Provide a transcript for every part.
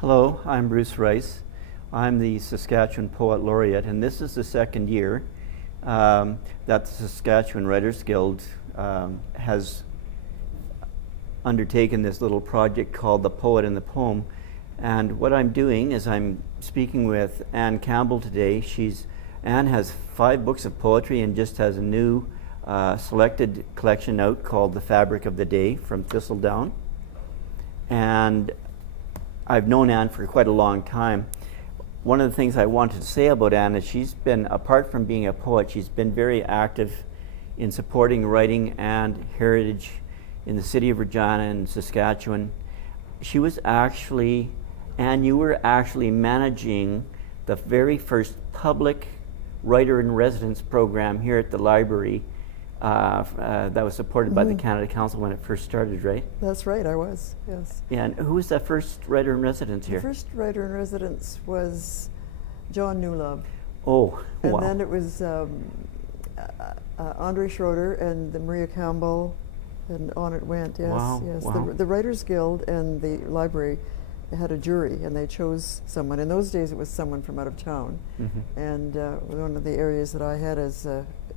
Hello, I'm Bruce Rice. I'm the Saskatchewan Poet Laureate, and this is the second year that the Saskatchewan Writers Guild has undertaken this little project called The Poet and the Poem. And what I'm doing is I'm speaking with Anne Campbell today. Anne has 5 books of poetry and just has a new selected collection out called The Fabric of the Day from Thistledown. And I've known Anne for quite a long time. One of the things I wanted to say about Anne is she's been, apart from being a poet, she's been very active in supporting writing and heritage in the city of Regina and Saskatchewan. She was actually, Anne, you were actually managing the very first public writer-in-residence program here at the library that was supported by the Canada Council when it first started, right? That's right, I was, yes. Yeah, and who was that first writer-in-residence here? The first writer-in-residence was John Newlove. Oh, and wow. then it was Andre Schroeder and the Maria Campbell, and on it went, yes. Wow, yes. wow. The Writers Guild and the library had a jury, and they chose someone. In those days, it was someone from out of town. Mm-hmm. And one of the areas that I had as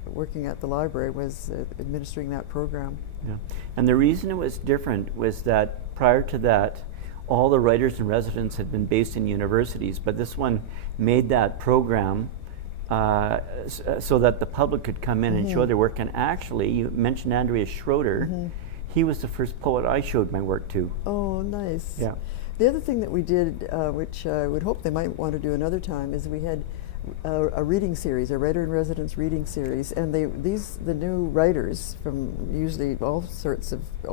working at the library was administering that program. Yeah. And the reason it was different was that prior to that, all the writers in residence had been based in universities, but this one made that program so that the public could come in and show their work. And actually, you mentioned Andrea Schroeder. He was the first poet I showed my work to. Oh, nice. Yeah. The other thing that we did, which I would hope they might want to do another time, is we had a reading series, a writer-in-residence reading series, and the new writers from usually all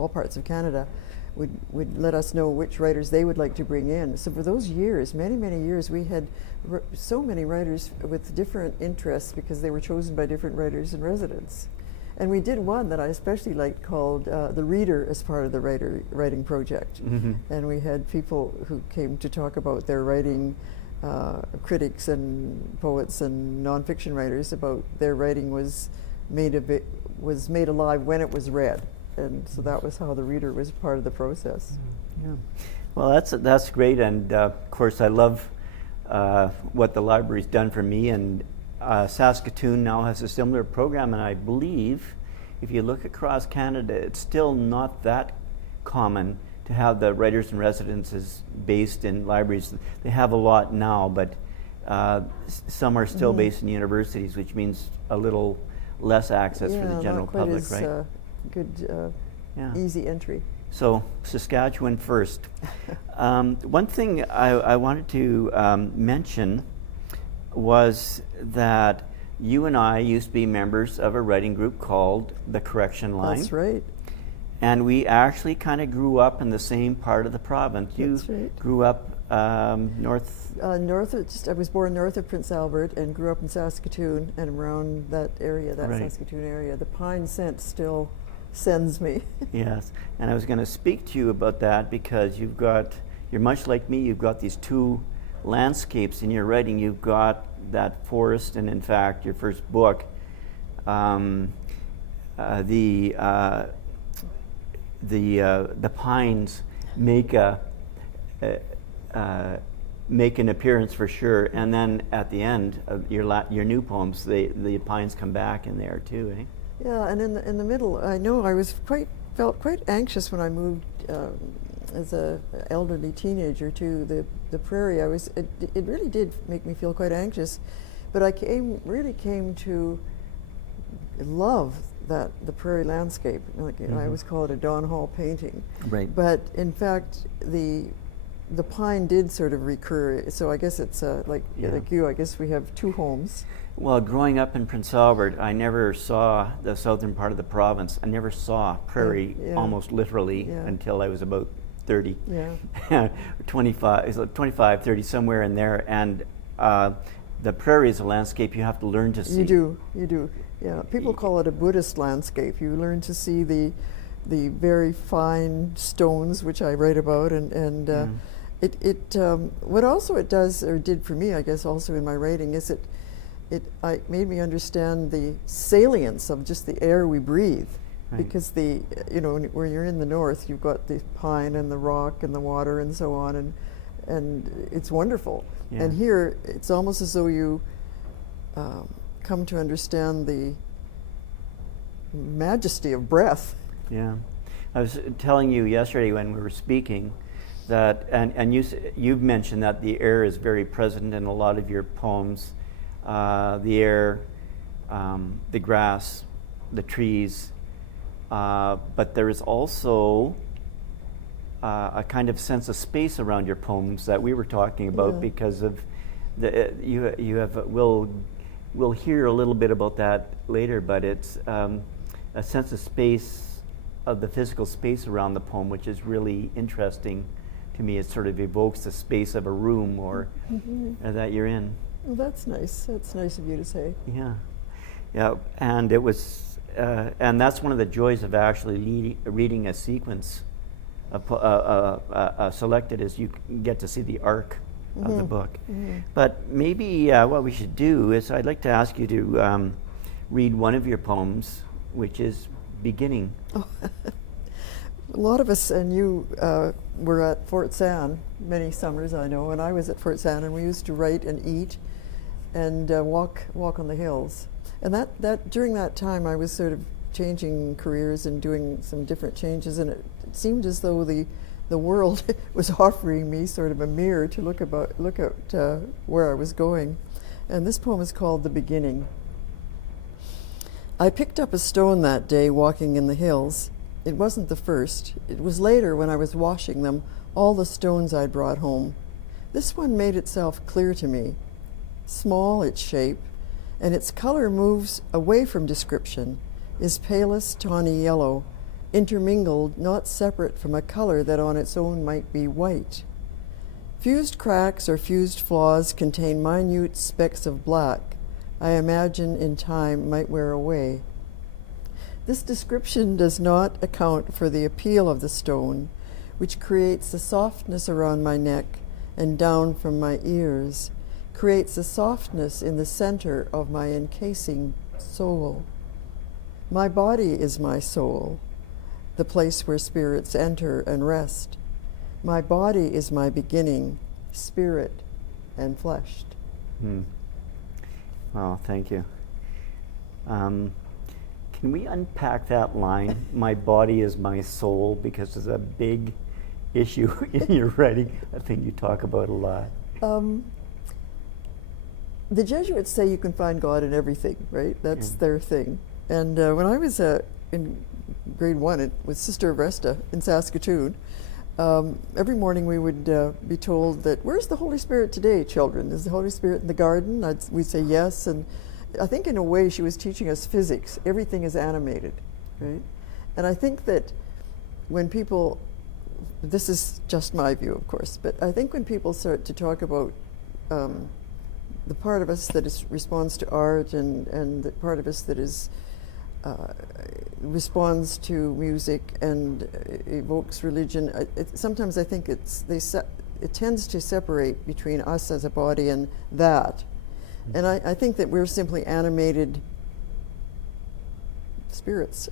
parts of Canada would let us know which writers they would like to bring in. So for those years, many years, we had so many writers with different interests because they were chosen by different writers in residence. And we did one that I especially liked called The Reader as part of the writing project. And we had people who came to talk about their writing, critics and poets and nonfiction writers, about their writing was made alive when it was read. And so that was how The Reader was part of the process. Yeah. Well, that's great, and of course I love what the library's done for me, and Saskatoon now has a similar program, and I believe if you look across Canada, it's still not that common to have the writers in residences based in libraries. They have a lot now, but some are still based in universities, which means a little less access for the general public, right? Good, Yeah. easy entry. So Saskatchewan first. One thing I wanted to mention was that you and I used to be members of a writing group called The Correction Line. That's right. And we actually kind of grew up in the same part of the province. You That's right. grew up north? I was born north of Prince Albert and grew up in Saskatoon and around that area, Right. Saskatoon area. The pine scent still sends me. Yes, and I was going to speak to you about that because you're much like me, you've got these two landscapes in your writing. You've got that forest, and in fact, your first book, the pines make an appearance for sure, and then at the end of your new poems, the pines come back in there too, eh? Yeah, and in the middle, I know I felt quite anxious when I moved as a elderly teenager to the prairie. It really did make me feel quite anxious, but I really came to love the prairie landscape. Like, I always call it a Don Hall painting. Right. But in fact, the pine did sort of recur. So I guess it's like you. I guess we have two homes. Well, growing up in Prince Albert, I never saw the southern part of the province. I never saw prairie almost literally until I was about 30. Yeah. 25, 30, somewhere in there. And the prairie is a landscape you have to learn to see. You do. Yeah. People call it a Buddhist landscape. You learn to see the very fine stones, which I write about, and what also it does, or did for me, I guess, also in my writing, is it made me understand the salience of just the air we breathe. Right. Because where you're in the north, you've got the pine and the rock and the water and so on, and it's wonderful. Yeah. And here, it's almost as though you come to understand the majesty of breath. Yeah. I was telling you yesterday when we were speaking that, and you've mentioned that the air is very present in a lot of your poems. The air, the grass, the trees, but there is also a kind of sense of space around your poems that we were talking about because of you have we'll hear a little bit about that later, but it's a sense of space, of the physical space around the poem, which is really interesting to me. It sort of evokes the space of a room or that you're in. Well, that's nice. That's nice of you to say. Yeah, yeah, and it was, and that's one of the joys of actually reading a sequence, selected, is you get to see the arc of the book. But maybe what we should do is I'd like to ask you to read one of your poems, which is Beginning. Oh. A lot of us, and you were at Fort San many summers, I know, and I was at Fort San, and we used to write and eat and walk on the hills. And that during that time, I was sort of changing careers and doing some different changes, and it seemed as though the world was offering me sort of a mirror to look at where I was going. And this poem is called The Beginning. I picked up a stone that day walking in the hills. It wasn't the first. It was later when I was washing them, all the stones I'd brought home. This one made itself clear to me. Small its shape, and its color moves away from description, is palest tawny yellow, intermingled, not separate from a color that on its own might be white. Fused cracks or fused flaws contain minute specks of black, I imagine in time might wear away. This description does not account for the appeal of the stone, which creates a softness around my neck and down from my ears, creates a softness in the center of my encasing soul. My body is my soul, the place where spirits enter and rest. My body is my beginning, spirit and fleshed. Well, thank you. Can we unpack that line, my body is my soul, because it's a big issue in your writing, a thing you talk about a lot. The Jesuits say you can find God in everything, right? That's their thing. And when I was in grade 1 with Sister Resta in Saskatchewan, every morning we would be told that, where's the Holy Spirit today, children? Is the Holy Spirit in the garden? We'd say yes, and I think in a way she was teaching us physics. Everything is animated, right? And I think that when people, this is just my view, of course, but I think when people start to talk about the part of us that responds to art and the part of us that is responds to music and evokes religion, sometimes I think it tends to separate between us as a body and that. And I think that we're simply animated spirits.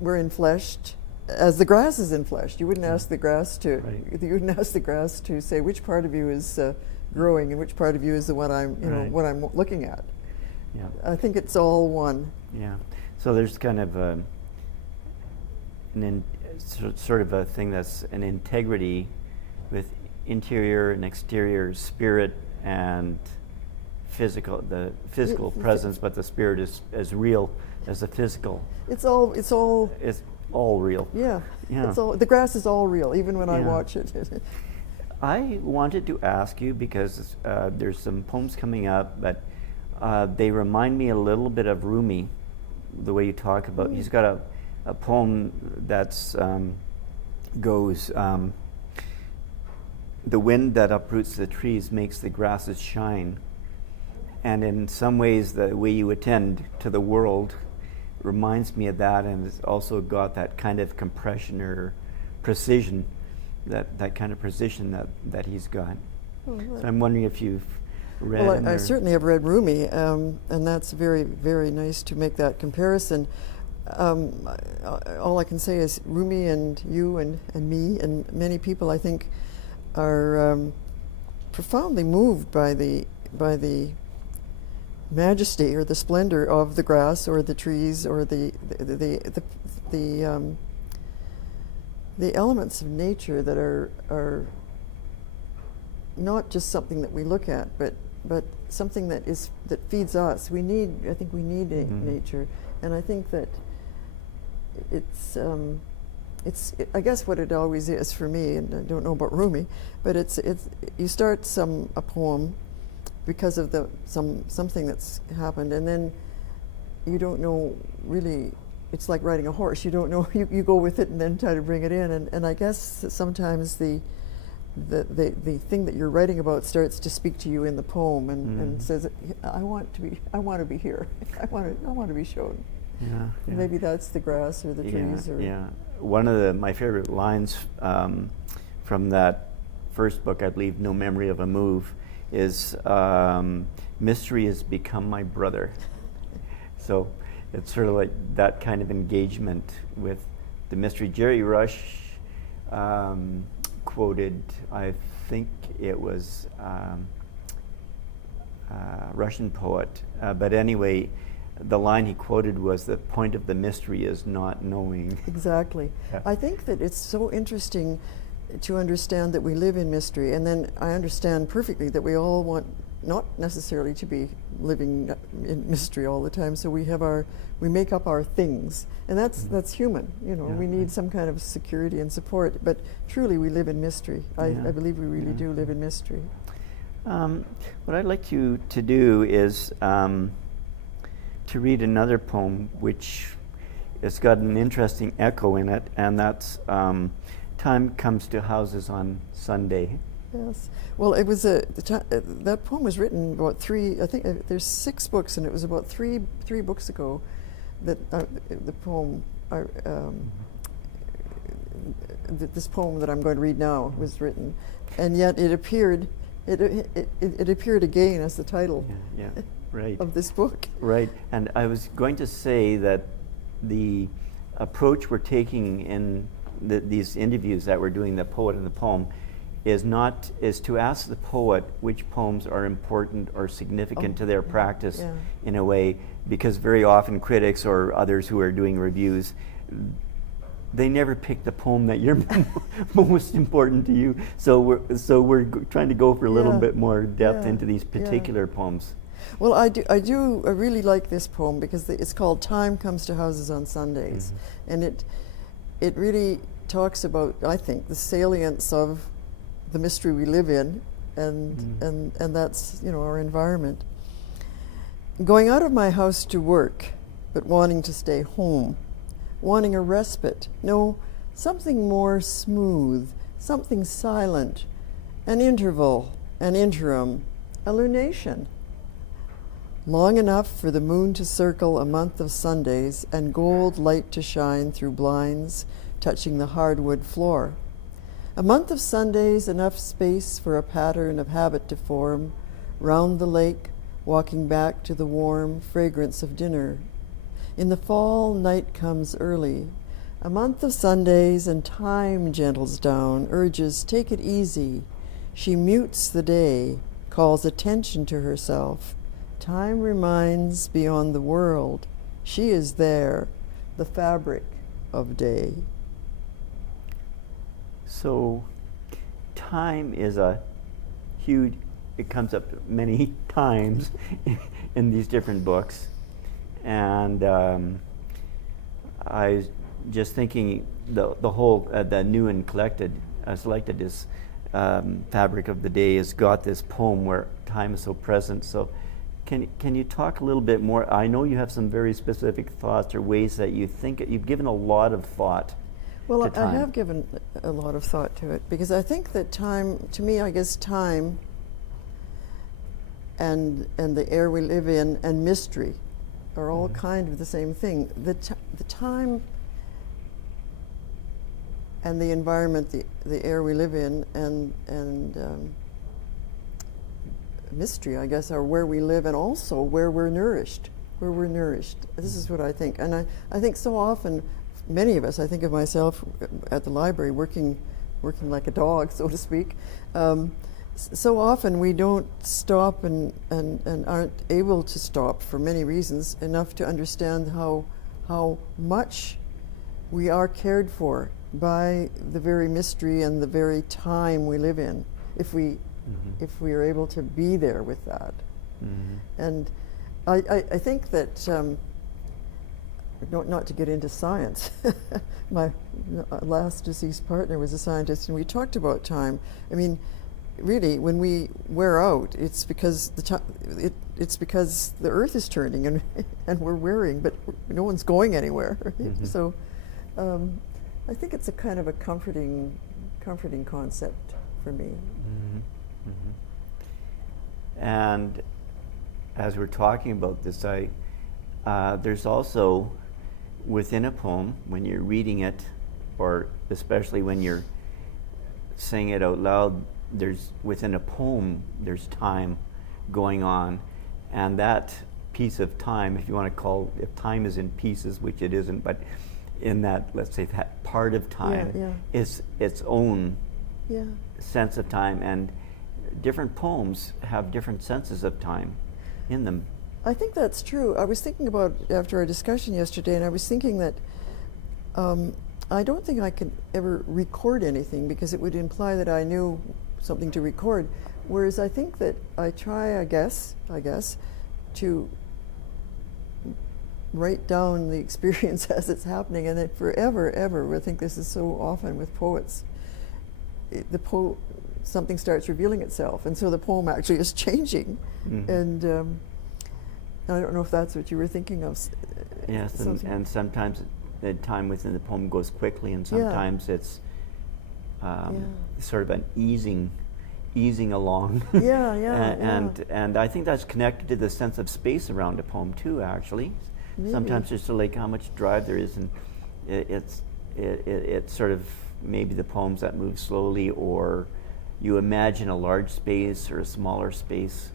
We're enfleshed, as the grass is enfleshed. You wouldn't ask the grass to. Right. You wouldn't ask the grass to say which part of you is growing and which part of you is the one what I'm looking at. Yeah. I think it's all one. Yeah. So there's kind of sort of a thing that's an integrity with interior and exterior, spirit and physical, the physical presence, but the spirit is as real as the physical. It's all real. Yeah. Yeah. It's all, the grass is all real, even when I watch it. I wanted to ask you, because there's some poems coming up, but they remind me a little bit of Rumi, the way you talk about. He's got a poem that's goes, the wind that uproots the trees makes the grasses shine. And in some ways, the way you attend to the world reminds me of that, and it's also got that kind of compression or precision, that kind of precision that he's got. So I'm wondering if you've read. Well, I certainly have read Rumi, and that's very, very nice to make that comparison. all I can say is Rumi and you and me and many people, I think, are profoundly moved by the majesty or the splendor of the grass or the trees or the elements of nature that are not just something that we look at, but something that feeds us. I think we need nature, and I think that it's I guess what it always is for me, and I don't know about Rumi, but it's you start a poem because of something that's happened, and then you don't know really. It's like riding a horse. You don't know. You go with it and then try to bring it in, and I guess sometimes the thing that you're writing about starts to speak to you in the poem and says, I want to be here. I want to be shown. Yeah. Maybe that's the grass or the trees. Yeah. One of my favorite lines from that first book, I believe, No Memory of a Move, is mystery has become my brother. So it's sort of like that kind of engagement with the mystery. Jerry Rush quoted, I think it was a Russian poet, but anyway, the line he quoted was, the point of the mystery is not knowing. Exactly. Yeah. I think that it's so interesting to understand that we live in mystery, and then I understand perfectly that we all want not necessarily to be living in mystery all the time, so we make up our things, and that's human. We need some kind of security and support, but truly we live in mystery. I believe we really do live in mystery. What I'd like you to do is to read another poem which has got an interesting echo in it, and that's Time Comes to Houses on Sunday. Yes. Well, it was that poem was written about I think there's 6 books, and it was about three books ago that the poem, this poem that I'm going to read now was written, and yet it appeared again as the title. Yeah. Right. Of this book. Right. And I was going to say that the approach we're taking in these interviews that we're doing, the poet and the poem, is to ask the poet which poems are important or significant to their practice in a way, because very often critics or others who are doing reviews, they never pick the poem that you're most important to you. So we're trying to go for a little bit more depth into these particular poems. Well, I really like this poem because it's called Time Comes to Houses on Sundays, and it really talks about, I think, the salience of the mystery we live in, and that's our environment. Going out of my house to work, but wanting to stay home, wanting a respite, no, something more smooth, something silent, an interval, an interim, a lunation. Long enough for the moon to circle a month of Sundays and gold light to shine through blinds touching the hardwood floor. A month of Sundays, enough space for a pattern of habit to form, round the lake, walking back to the warm fragrance of dinner. In the fall, night comes early. A month of Sundays and time gentles down, urges, take it easy. She mutes the day, calls attention to herself. Time reminds beyond the world, she is there, the fabric of day. So time is a huge, it comes up many times in these different books. And I was just thinking the whole, the new and selected is Fabric of the Day has got this poem where time is so present. So can you talk a little bit more? I know you have some very specific thoughts or ways that you think you've given a lot of thought. Well, I have given a lot of thought to it because I think that time, to me, I guess time and the air we live in and mystery are all kind of the same thing. The time and the environment, the air we live in, and mystery, I guess, are where we live and also where we're nourished. where we're nourished. This is what I think. And I think so often, many of us, I think of myself at the library working like a dog, so to speak. So often we don't stop and aren't able to stop for many reasons enough to understand how much we are cared for by the very mystery and the very time we live in, if we are able to be there with that. And I think that, not to get into science, my last deceased partner was a scientist, and we talked about time. I mean, really, when we wear out, it's because it's because the Earth is turning and we're wearing, but no one's going anywhere. Right? So, I think it's a kind of a comforting concept for me. And as we're talking about this, there's also within a poem, when you're reading it, or especially when you're saying it out loud, within a poem there's time going on, and that piece of time, if you want to call, if time is in pieces, which it isn't, but in that, let's say, that part of time is its own sense of time, and different poems have different senses of time in them. I think that's true. I was thinking about, after our discussion yesterday, and I was thinking that I don't think I could ever record anything because it would imply that I knew something to record, whereas I think that I try, I guess, to write down the experience as it's happening, and that forever, I think this is so often with poets, something starts revealing itself, and so the poem actually is changing. And I don't know if that's what you were thinking of. Yes, and sometimes the time within the poem goes quickly, and sometimes it's sort of an easing along. And I think that's connected to the sense of space around a poem too, actually. Maybe. Sometimes just like how much drive there is, and it's sort of maybe the poems that move slowly, or you imagine a large space or a smaller space.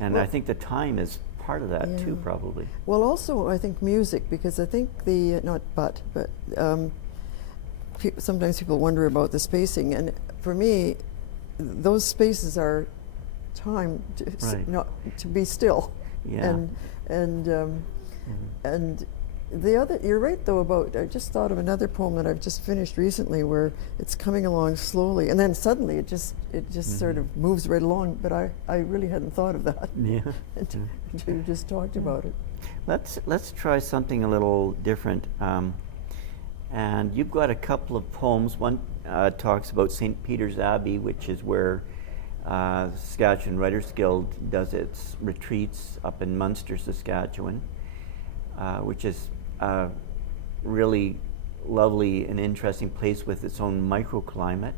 And I think the time is part of that too, probably. Well, also I think music, because I think sometimes people wonder about the spacing, and for me, those spaces are time to be still. And the other, you're right though about, I just thought of another poem that I've just finished recently where it's coming along slowly, and then suddenly it just sort of moves right along, but I really hadn't thought of that. Until you just talked about it. Let's try something a little different. And you've got a couple of poems. One talks about St. Peter's Abbey, which is where Saskatchewan Writers Guild does its retreats up in Munster, Saskatchewan, which is a really lovely and interesting place with its own microclimate.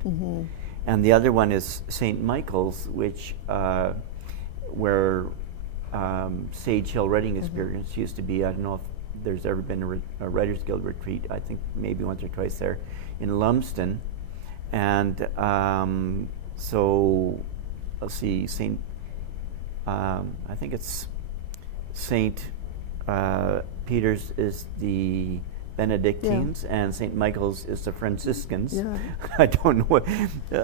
And the other one is St. Michael's, which where Sage Hill Writing Experience used to be. I don't know if there's ever been a Writers Guild retreat. I think maybe once or twice there in Lumsden. And so let's see, I think it's St. Peter's is the Benedictines, and St. Michael's is the Franciscans. I don't know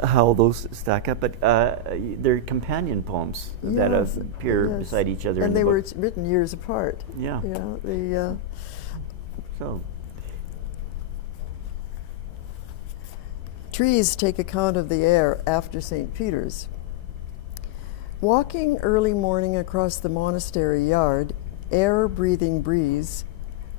how those stack up, but they're companion poems that appear beside each other. And they were written years apart. So, trees take account of the air after St. Peter's. Walking early morning across the monastery yard, air-breathing breeze,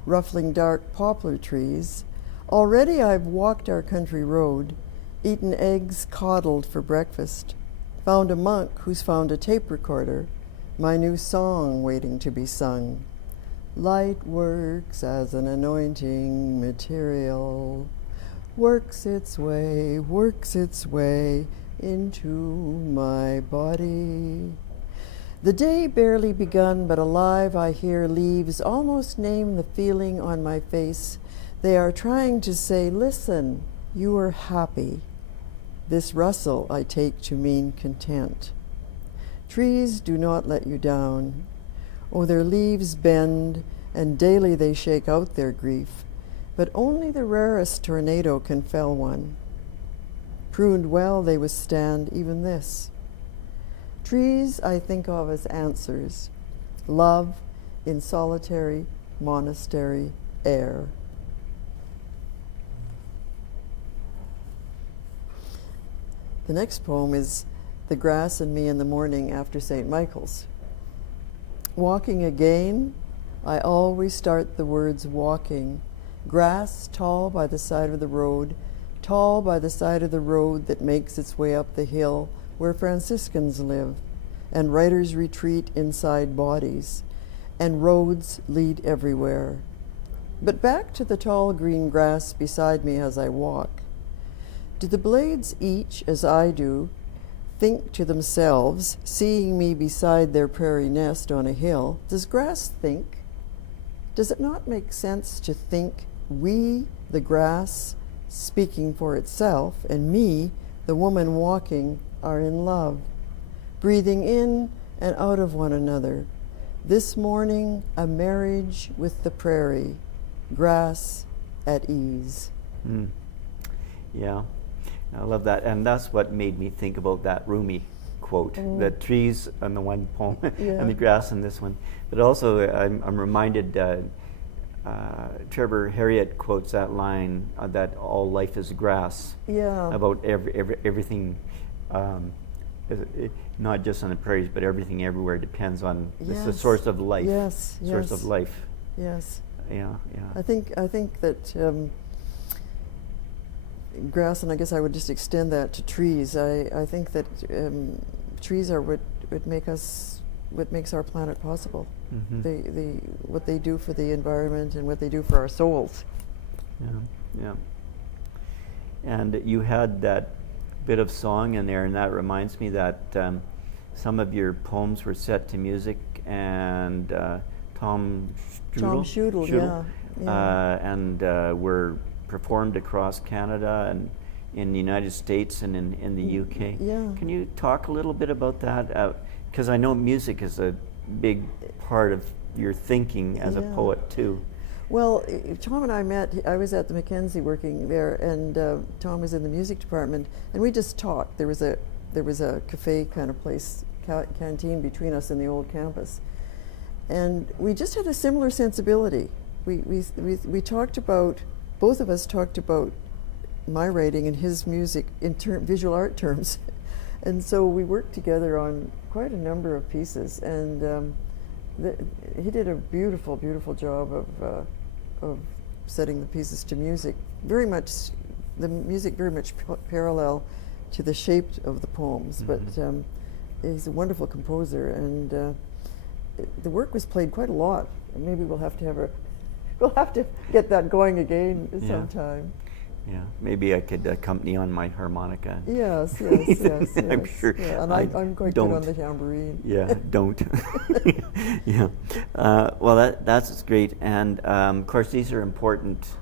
ruffling dark poplar trees, already I've walked our country road, eaten eggs coddled for breakfast, found a monk who's found a tape recorder, my new song waiting to be sung. Light works as an anointing material, works its way into my body. The day barely begun, but alive I hear leaves almost name the feeling on my face. They are trying to say, listen, you are happy. This rustle I take to mean content. Trees do not let you down. Oh, their leaves bend, and daily they shake out their grief, but only the rarest tornado can fell one. Pruned well they withstand even this. Trees I think of as answers, love in solitary monastery air. The next poem is The Grass and Me in the Morning after St. Michael's. Walking again, I always start the words walking. Grass tall by the side of the road, tall by the side of the road that makes its way up the hill where Franciscans live, and writers retreat inside bodies, and roads lead everywhere. But back to the tall green grass beside me as I walk. Do the blades each, as I do, think to themselves, seeing me beside their prairie nest on a hill, does grass think? Does it not make sense to think we, the grass, speaking for itself, and me, the woman walking, are in love, breathing in and out of one another? This morning, a marriage with the prairie, grass at ease. Yeah, I love that. And that's what made me think about that Rumi quote, the trees on the one poem and the grass in this one. But also I'm reminded, Trevor Harriott quotes that line that all life is grass, about everything, not just on the prairies, but everything everywhere depends on, it's the source of life, source of life. Yes. Yeah. I think that grass, and I guess I would just extend that to trees. I think that trees are what makes our planet possible. What they do for the environment and what they do for our souls. Yeah. And you had that bit of song in there, and that reminds me that some of your poems were set to music, and Tom Strudel, and were performed across Canada and in the United States and in the UK. Can you talk a little bit about that? Because I know music is a big part of your thinking as a poet too. Well, Tom and I met. I was at the Mackenzie working there, and Tom was in the music department, and we just talked. There was a cafe kind of place, canteen between us in the old campus, and we just had a similar sensibility. We talked about, both of us talked about my writing and his music in visual art terms, and so we worked together on quite a number of pieces, and he did a beautiful, beautiful job of setting the pieces to music. Very much, the music very much parallel to the shape of the poems, but he's a wonderful composer, and the work was played quite a lot. Maybe we'll have to get that going again sometime. Yeah, maybe I could accompany on my harmonica. Yes. I'm sure. Yeah, and I'm quite good on the tambourine. Yeah, don't. Yeah. Well, that's great, and of course these are important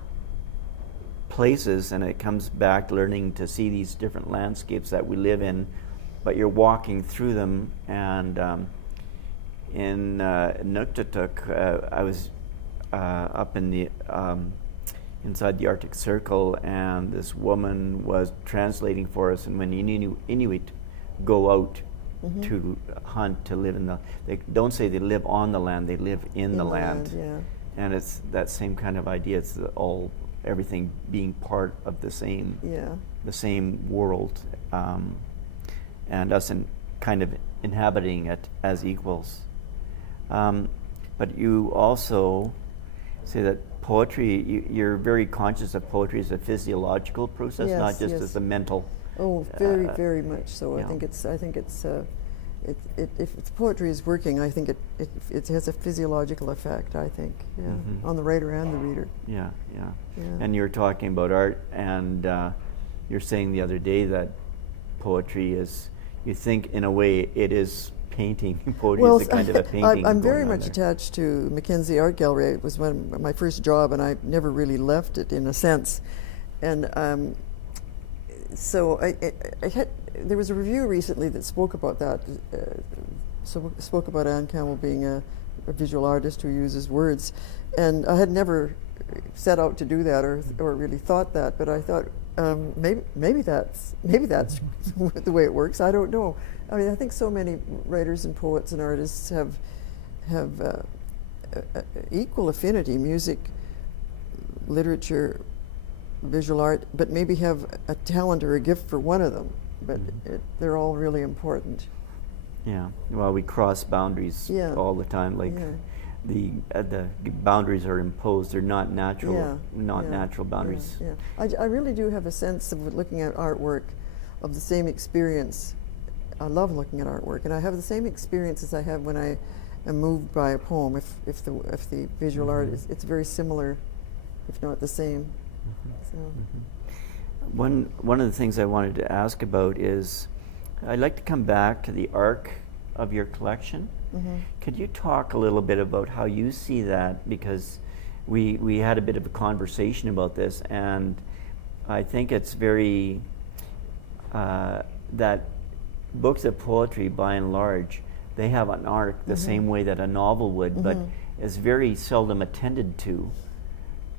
places, and it comes back to learning to see these different landscapes that we live in, but you're walking through them, and in Nuktitut, I was up in the inside the Arctic Circle, and this woman was translating for us. And when Inuit go out to hunt, to live they don't say they live on the land; they live in the land. And it's that same kind of idea. It's everything being part of the same world, and us kind of inhabiting it as equals. But you also say that poetry, you're very conscious of poetry as a physiological process, not just as a mental. Oh, very, very much so. I think it's if poetry is working, I think it has a physiological effect. I think, on the writer and the reader. Yeah. And you're talking about art, and you're saying the other day that poetry is, you think in a way it is painting. Poetry is a kind of a painting. I'm very much attached to Mackenzie Art Gallery. It was my first job, and I never really left it in a sense. And so there was a review recently that spoke about that. Spoke about Anne Campbell being a visual artist who uses words. And I had never set out to do that or really thought that, but I thought maybe that's the way it works. I don't know. I mean, I think so many writers and poets and artists have equal affinity: music, literature, visual art, but maybe have a talent or a gift for one of them. But they're all really important. Yeah. Well, we cross boundaries all the time. Like the boundaries are imposed. They're not natural. Natural boundaries. Yeah. I really do have a sense of looking at artwork, of the same experience. I love looking at artwork, and I have the same experience as I have when I am moved by a poem. If the visual art is, it's very similar, if not the same. So. One of the things I wanted to ask about is, I'd like to come back to the arc of your collection. Could you talk a little bit about how you see that? Because we had a bit of a conversation about this, and I think it's very that books of poetry, by and large, they have an arc the same way that a novel would, but is very seldom attended to.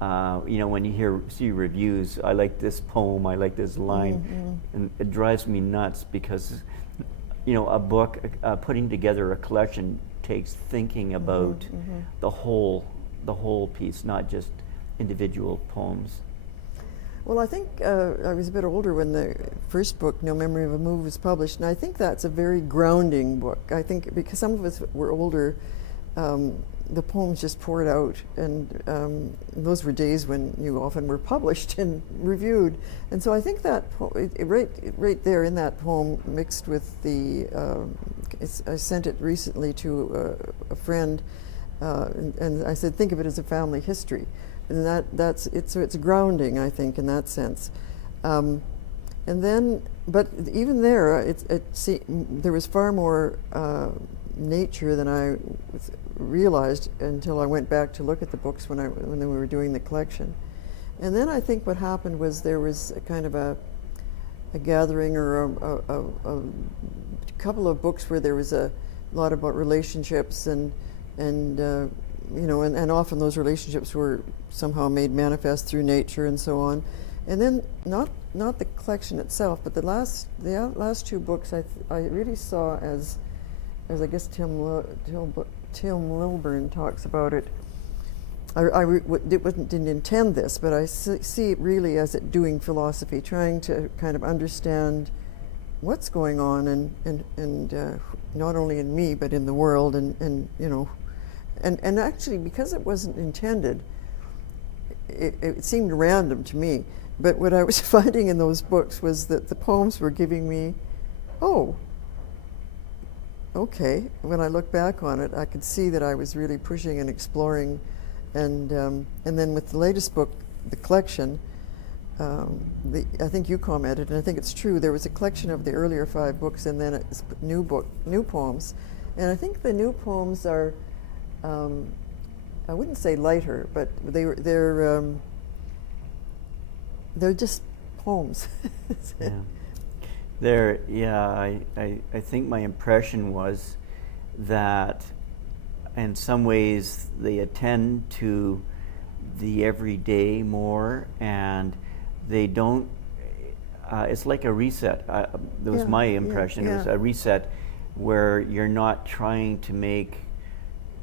You know, when you see reviews, I like this poem, I like this line, and it drives me nuts because, you know, a book, putting together a collection takes thinking about the whole piece, not just individual poems. Well, I think I was a bit older when the first book, No Memory of a Move, was published, and I think that's a very grounding book. I think because some of us were older, the poems just poured out, and those were days when you often were published and reviewed. And so I think that right there in that poem, mixed with the, I sent it recently to a friend, and I said, think of it as a family history. And that's it. So it's grounding, I think, in that sense. And then, but even there, there was far more nature than I realized until I went back to look at the books when we were doing the collection. And then I think what happened was there was a kind of a gathering or a couple of books where there was a lot about relationships and you know, and often those relationships were somehow made manifest through nature and so on. And then not the collection itself, but the last two books I really saw as I guess Tim Lilburn talks about it. Didn't intend this, but I see it really as it doing philosophy, trying to kind of understand what's going on and not only in me but in the world, and you know. And actually, because it wasn't intended, it seemed random to me. But what I was finding in those books was that the poems were giving me, oh, okay. When I look back on it, I could see that I was really pushing and exploring. And then with the latest book, the collection, I think you commented, and I think it's true, there was a collection of the earlier 5 books and then a new poems. And I think the new poems are, I wouldn't say lighter, but they're just poems. I think my impression was that in some ways they attend to the everyday more, and they don't, it's like a reset. That was my impression. It was a reset where you're not trying to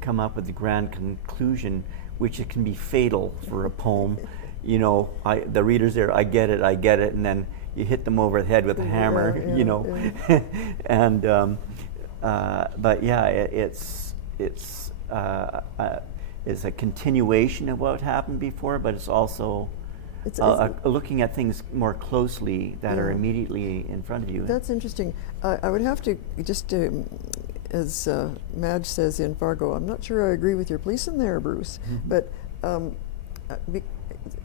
come up with the grand conclusion, which it can be fatal for a poem. You know, the reader's there, I get it, and then you hit them over the head with a hammer, you know. And but yeah, it's a continuation of what happened before, but it's also looking at things more closely that are immediately in front of you. That's interesting. I would have to just, as Madge says in Fargo, I'm not sure I agree with your policing there, Bruce, but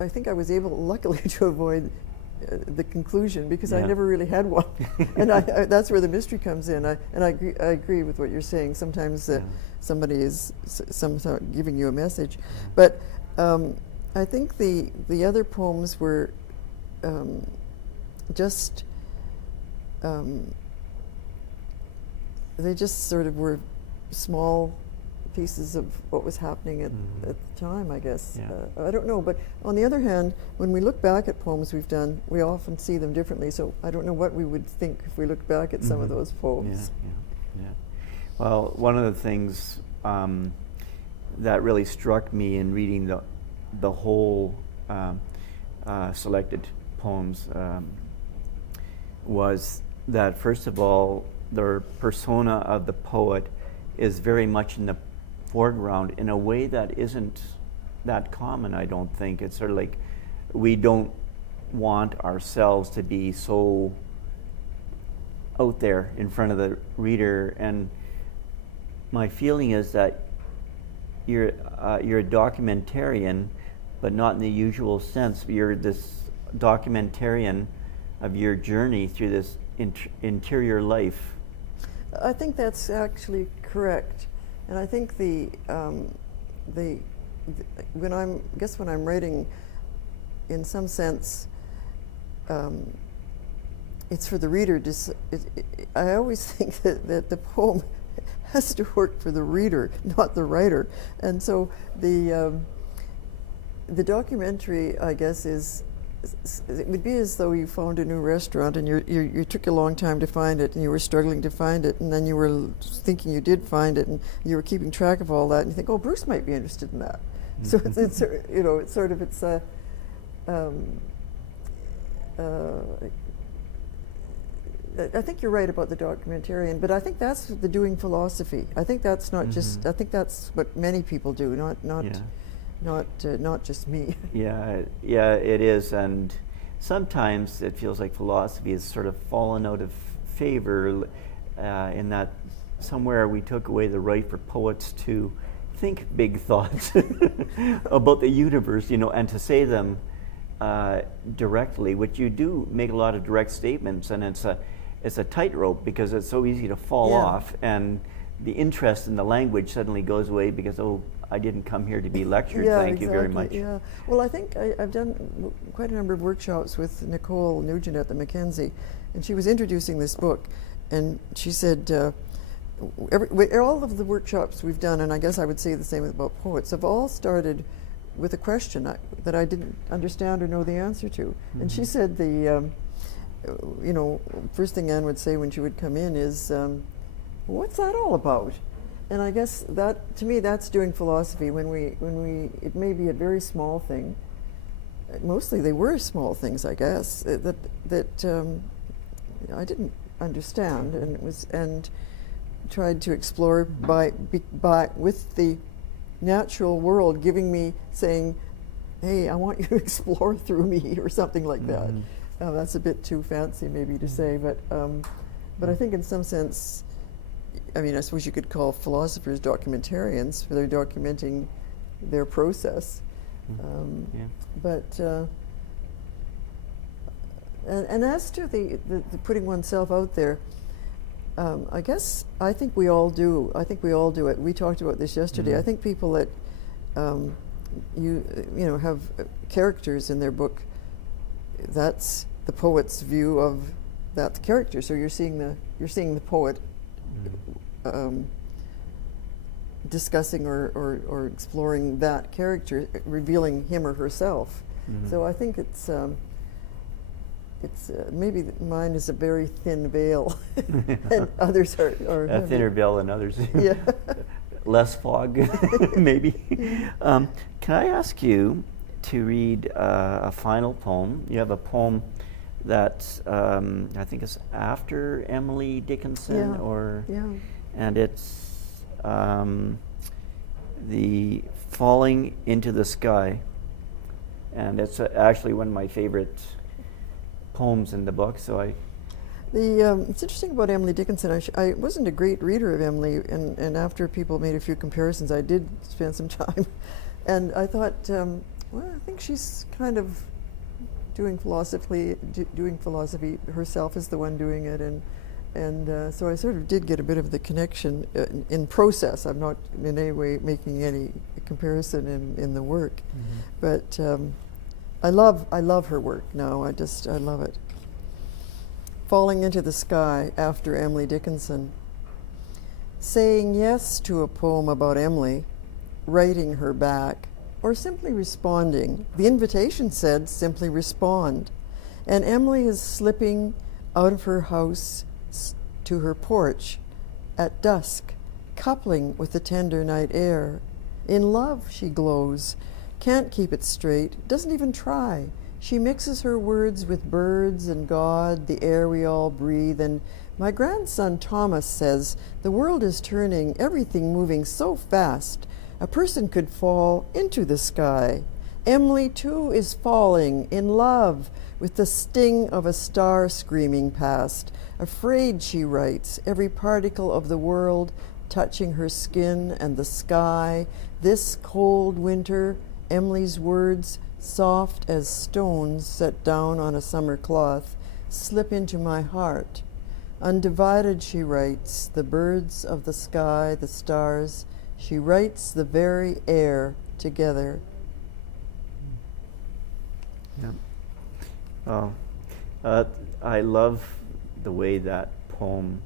I think I was able, luckily, to avoid the conclusion because I never really had one, and that's where the mystery comes in. I agree with what you're saying. Sometimes somebody is somehow giving you a message, but I think the other poems were just they just sort of were small pieces of what was happening at the time, I guess. Yeah. I don't know, but on the other hand, when we look back at poems we've done, we often see them differently, so I don't know what we would think if we look back at some of those poems. Yeah. Well, one of the things that really struck me in reading the whole selected poems was that, first of all, the persona of the poet is very much in the foreground in a way that isn't that common, I don't think. It's sort of like we don't want ourselves to be so out there in front of the reader, and my feeling is that you're a documentarian, but not in the usual sense. You're this documentarian of your journey through this interior life. I think that's actually correct, and I think when I'm writing, in some sense, it's for the reader. I always think that the poem has to work for the reader, not the writer, and so the documentary, I guess, it would be as though you found a new restaurant and you took a long time to find it and you were struggling to find it, and then you were thinking you did find it and you were keeping track of all that, and you think, oh, Bruce might be interested in that. So it's I think you're right about the documentarian, but I think that's the doing philosophy. I think that's not just. I think that's what many people do, not just me. Yeah, it is, and sometimes it feels like philosophy has sort of fallen out of favor in that somewhere we took away the right for poets to think big thoughts about the universe, and to say them directly, which you do make a lot of direct statements, and it's a tightrope because it's so easy to fall off, and the interest in the language suddenly goes away because, oh, I didn't come here to be lectured. Thank you very much. Yeah. Well, I think I've done quite a number of workshops with Nicole Nugent at the Mackenzie, and she was introducing this book, and she said, all of the workshops we've done, and I guess I would say the same about poets, have all started with a question that I didn't understand or know the answer to. And she said first thing Anne would say when she would come in is, what's that all about? And I guess that, to me, that's doing philosophy. When we it may be a very small thing. Mostly they were small things, I guess, that I didn't understand, and tried to explore by with the natural world giving me, saying, hey, I want you to explore through me, or something like that. That's a bit too fancy maybe to say, but I think in some sense, I suppose you could call philosophers documentarians, for they're documenting their process. But and as to the putting oneself out there, I think we all do. I think we all do it. We talked about this yesterday. I think people that have characters in their book, that's the poet's view of that character. So you're seeing the poet discussing or exploring that character, revealing him or herself. So I think it's maybe mine is a very thin veil, and others are a thinner veil than others. Yeah. Less fog, maybe. Can I ask you to read a final poem? You have a poem that I think is after Emily Dickinson, and it's the Falling into the Sky, and it's actually one of my favorite poems in the book. So it's interesting about Emily Dickinson. I wasn't a great reader of Emily, and after people made a few comparisons, I did spend some time, and I thought, I think she's kind of doing philosophy herself, is the one doing it, and so I sort of did get a bit of the connection in process. I'm not in any way making any comparison in the work, but I love her work now. I love it. Falling into the Sky, after Emily Dickinson. saying yes to a poem about Emily, writing her back, or simply responding. The invitation said, simply respond. And Emily is slipping out of her house to her porch at dusk, coupling with the tender night air. In love, she glows, can't keep it straight, doesn't even try. She mixes her words with birds and God, the air we all breathe, and my grandson Thomas says, the world is turning, everything moving so fast, a person could fall into the sky. Emily, too, is falling in love with the sting of a star screaming past. Afraid, she writes, every particle of the world touching her skin and the sky. This cold winter, Emily's words, soft as stones set down on a summer cloth, slip into my heart. Undivided, she writes, the birds of the sky, the stars. She writes the very air together. Yeah. I love the way that poem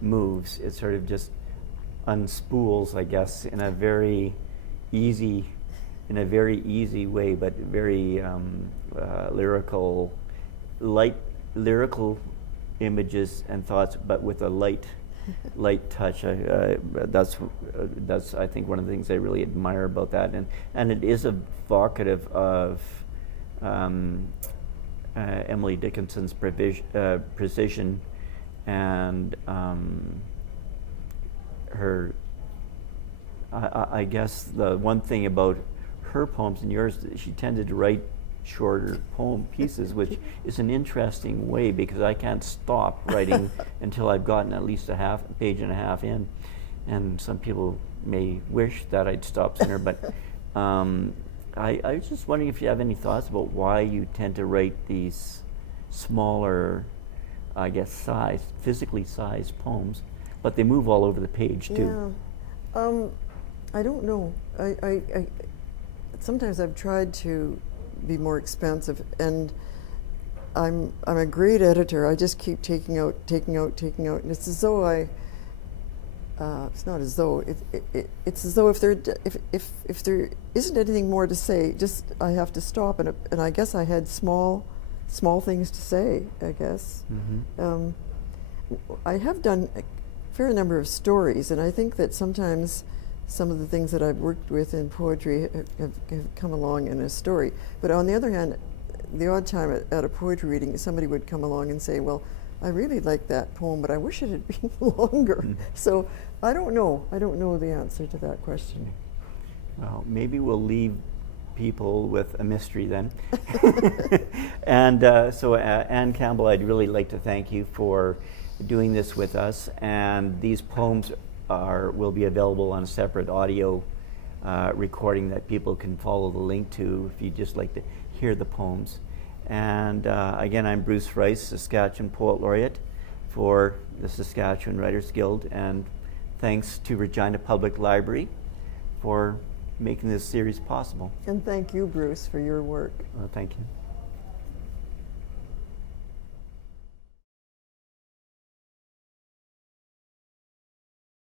moves. It sort of just unspools, I guess, in a very easy way, but very lyrical, light lyrical images and thoughts, but with a light touch. That's I think one of the things I really admire about that, and it is evocative of Emily Dickinson's precision and her. I guess the one thing about her poems and yours, she tended to write shorter poem pieces, which is an interesting way because I can't stop writing until I've gotten at least a page and a half in, and some people may wish that I'd stop sooner, but I was just wondering if you have any thoughts about why you tend to write these smaller, I guess, physically sized poems, but they move all over the page too. Yeah. I don't know. I sometimes I've tried to be more expansive, and I'm a great editor. I just keep taking out, and it's as though it's not as though it's as though if there isn't anything more to say, just I have to stop, and I guess I had small things to say, I guess. Mm-hmm. I have done a fair number of stories, and I think that sometimes some of the things that I've worked with in poetry have come along in a story. But on the other hand, the odd time at a poetry reading, somebody would come along and say, well, I really like that poem, but I wish it had been longer. Mm. So I don't know. I don't know the answer to that question. Well, maybe we'll leave people with a mystery then. And so Anne Campbell, I'd really like to thank you for doing this with us. And these poems will be available on a separate audio recording that people can follow the link to if you'd just like to hear the poems. And again, I'm Bruce Rice, Saskatchewan Poet Laureate for the Saskatchewan Writers Guild, and thanks to Regina Public Library for making this series possible. And thank you, Bruce, for your work. Thank you.